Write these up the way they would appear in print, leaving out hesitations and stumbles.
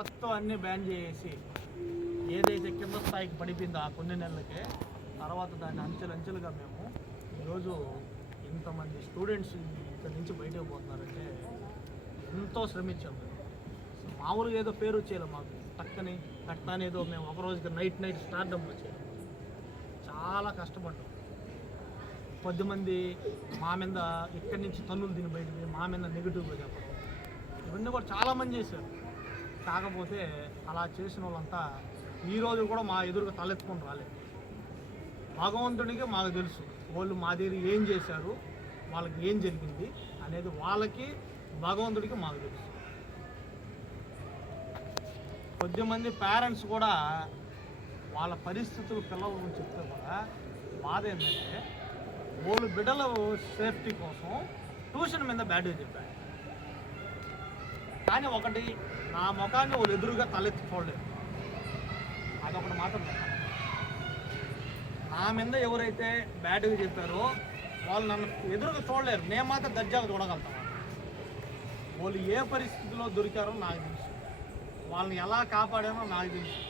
మొత్తం అన్నీ బ్యాన్ చేసి ఏదైతే కింద స్థాయికి పడిపోయిందో ఆ కొన్ని నెలలకే తర్వాత దాన్ని అంచెలంచెలుగా మేము ఈరోజు ఇంతమంది స్టూడెంట్స్ ఇక్కడి నుంచి బయటకు పోతున్నారంటే ఎంతో శ్రమించాము. మామూలుగా ఏదో పేరు వచ్చేయాలి మాకు టక్కని కట్టాని ఏదో మేము ఒకరోజుకి నైట్ స్టార్డమ్ వచ్చేది. చాలా కష్టపడ్డాం. 10 మంది మా మీద ఇక్కడి నుంచి తన్నులు తిని బయటికి మా మీద నెగిటివ్గా చెప్పడం ఇవన్నీ కూడా చాలామంది చేశారు. కాకపోతే అలా చేసిన వాళ్ళంతా ఈరోజు కూడా మా ఎదురుగా తలెత్తుకొని రాలేదు. భగవంతుడికి మాకు తెలుసు వాళ్ళు మా దగ్గర ఏం చేశారు, వాళ్ళకి ఏం జరిగింది అనేది వాళ్ళకి భగవంతుడికి మాకు తెలుసు. కొద్దిమంది పేరెంట్స్ కూడా వాళ్ళ పరిస్థితులు పిల్లల గురించి చెప్తే కూడా బాధ ఏంటంటే వాళ్ళు బిడ్డల సేఫ్టీ కోసం ట్యూషన్ మీద బ్యాడ్గా చెప్పారు. కానీ ఒకటి నా ముఖాన్ని వాళ్ళు ఎదురుగా తలెత్తి చూడలేదు. అదొకటి మాత్రం నా మీద ఎవరైతే బ్యాడ్గా చెప్పారో వాళ్ళు నన్ను ఎదురుగా చూడలేరు, నేను మాత్రం దర్జాగా చూడగలుగుతాను. వాళ్ళు ఏ పరిస్థితిలో దొరికారో నాకు తెలుసు, వాళ్ళని ఎలా కాపాడానో నాకు తెలుసు.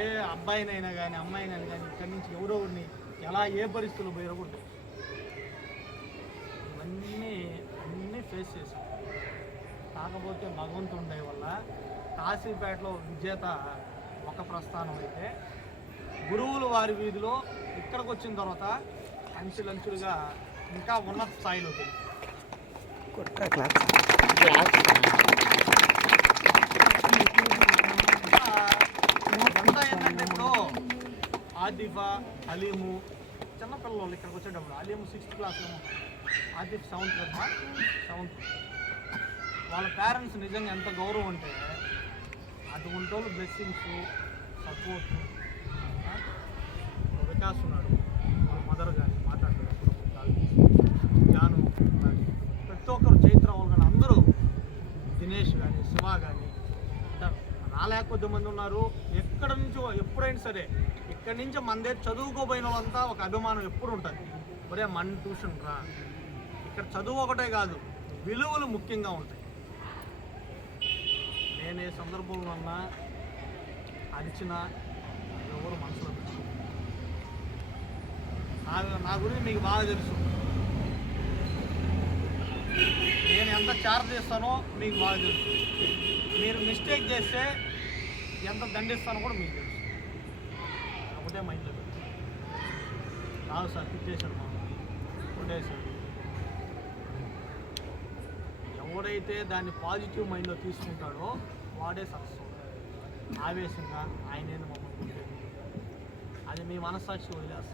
ఏ అబ్బాయినైనా కానీ అమ్మాయినైనా కానీ ఇక్కడి నుంచి ఎవరెవరిని ఎలా ఏ పరిస్థితుల్లో పోయారో కూడా తెలుసు. ఇవన్నీ ఫేస్ చేశాం. కాకపోతే భగవంతుడి దయ వల్ల కాశీపేటలో విజేత ఒక ప్రస్థానం అయితే గురువులు వారి వీధిలో ఇక్కడికి వచ్చిన తర్వాత అంచులంచులుగా ఇంకా ఉన్నత స్థాయిలో ఇదంతా ఏంటంటే ఇప్పుడు ఆదిఫా అలీము చిన్నపిల్లలు ఇక్కడికి వచ్చేటప్పుడు అలీము 6th క్లాస్లో ఆదిఫ్ 7th కదా 7th వాళ్ళ పేరెంట్స్ నిజంగా ఎంత గౌరవం అంటే అటువంటి వాళ్ళు బ్లెస్సింగ్స్ సపోర్ట్. వికాస్ ఉన్నాడు, వాళ్ళ మదర్ కానీ మాట్లాడతాడు జాను కానీ ప్రతి ఒక్కరు చైత్ర వాళ్ళు కానీ అందరూ దినేష్ కానీ శివ కానీ రాలేక కొద్దిమంది ఉన్నారు. ఎక్కడ నుంచో ఎప్పుడైనా సరే ఇక్కడి నుంచి మన దగ్గర చదువుకోపోయిన వాళ్ళంతా ఒక అభిమానం ఎప్పుడు ఉంటుంది. ఒరే మన ట్యూషన్ రా, ఇక్కడ చదువు ఒకటే కాదు విలువలు ముఖ్యంగా ఉంటాయి. నేను ఏ సందర్భంలో అన్నా అరిచినా ఎవరు మనసులో నా గురించి మీకు బాగా తెలుసు. నేను ఎంత చార్జ్ చేస్తానో మీకు బాగా తెలుసు. మీరు మిస్టేక్ చేస్తే ఎంత దండిస్తానో కూడా మీకు తెలుసు. ఒకటే మైండ్లో పెట్టు. రాదు సార్ తిట్టేశాడు మామూలు కొట్టేశాడు. ఎవడైతే దాన్ని పాజిటివ్ మైండ్లో తీసుకుంటాడో వాడే సక్సెస్. ఆవేశంగా ఆయనేది మమ్మల్ని అది మీ మనస్సాక్షి వదిలేస్తారు.